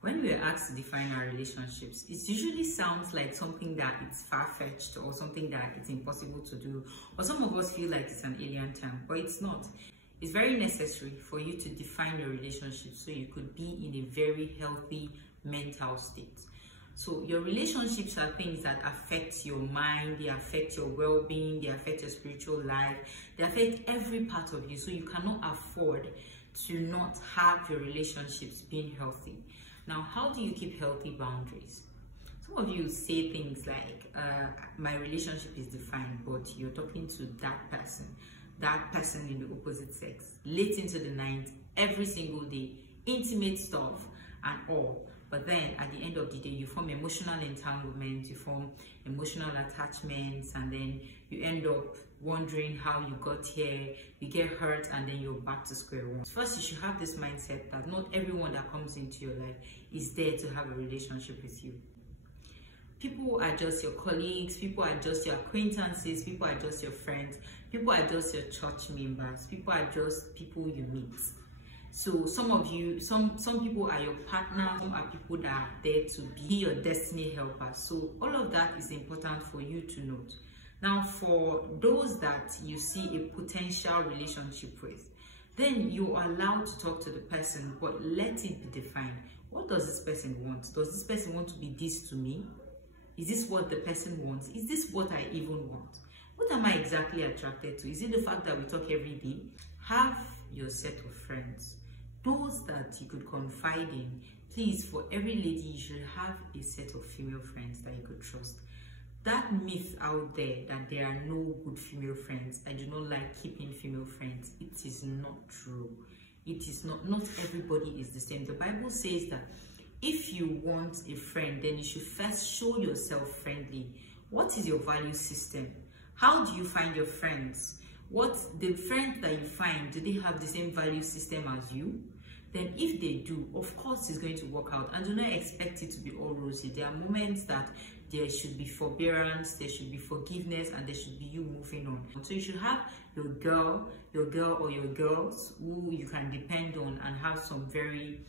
When we are asked to define our relationships, it usually sounds like something that it's far-fetched or something that it's impossible to do, or some of us feel like it's an alien term, but it's not. It's very necessary for you to define your relationship so you could be in a very healthy mental state. So your relationships are things that affect your mind, they affect your well-being, they affect your spiritual life, they affect every part of you. So you cannot afford to not have your relationships being healthy. Now, how do you keep healthy boundaries? Some of you say things like, my relationship is defined, but you're talking to that person in the opposite sex, late into the night, every single day, intimate stuff and all. But then at the end of the day, you form emotional entanglement, you form emotional attachments, and then you end up wondering how you got here, you get hurt, and then you're back to square one. First, you should have this mindset that not everyone that comes into your life is there to have a relationship with you. People are just your colleagues, people are just your acquaintances, people are just your friends, people are just your church members, people are just people you meet. So some of you, some people are your partner, some are people that are there to be your destiny helpers. So all of that is important for you to note. Now, for those that you see a potential relationship with, then you are allowed to talk to the person, but let it be defined. What does this person want? Does this person want to be this to me? Is this what the person wants? Is this what I even want? What am I exactly attracted to? Is it the fact that we talk every day? Have your set of friends, those that you could confide in. Please, for every lady, you should have a set of female friends that you could trust. That myth out there that there are no good female friends, I do not like keeping female friends, it is not true. It is not everybody is the same. The Bible says that if you want a friend, then you should first show yourself friendly. What is your value system? How do you find your friends? What the friends that you find, do they have the same value system as you? Then if they do, of course it's going to work out. And do not expect it to be all rosy. There are moments that there should be forbearance, there should be forgiveness, and there should be you moving on. So you should have your girl or your girls who you can depend on and have some very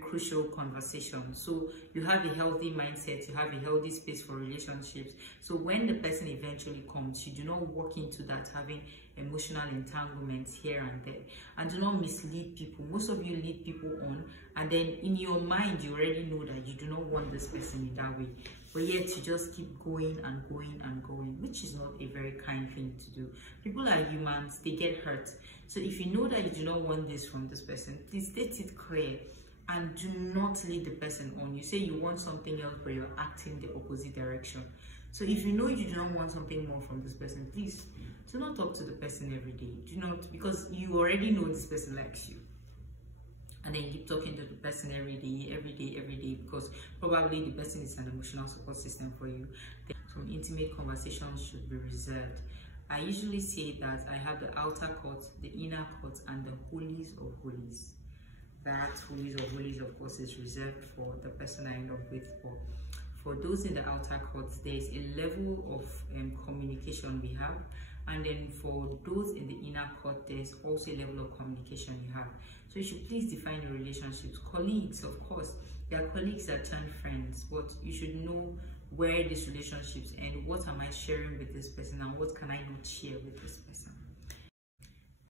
crucial conversations. So you have a healthy mindset, you have a healthy space for relationships. So when the person eventually comes, you do not walk into that having emotional entanglements here and there. And do not mislead people. Most of you lead people on, and then in your mind you already know that you do not want this person in that way, but yet you just keep going and going and going, which is not a very kind thing to do. People are humans, they get hurt. So if you know that you do not want this from this person, please state it clear and do not lead the person on. You say you want something else, but you're acting the opposite direction. So if you know you do not want something more from this person, please do not talk to the person every day. Do not, because you already know this person likes you. And then keep talking to the person every day, because probably the person is an emotional support system for you. Then some intimate conversations should be reserved. I usually say that I have the outer court, the inner court, and the holies of holies. That holies of holies, of course, is reserved for the person I end up with. For those in the outer court, there's a level of communication we have, and then for those in the inner court, there's also a level of communication you have. So you should please define your relationships. Colleagues, of course, there are colleagues that turn friends, but you should know where these relationships end. What am I sharing with this person, and what can I not share with this person?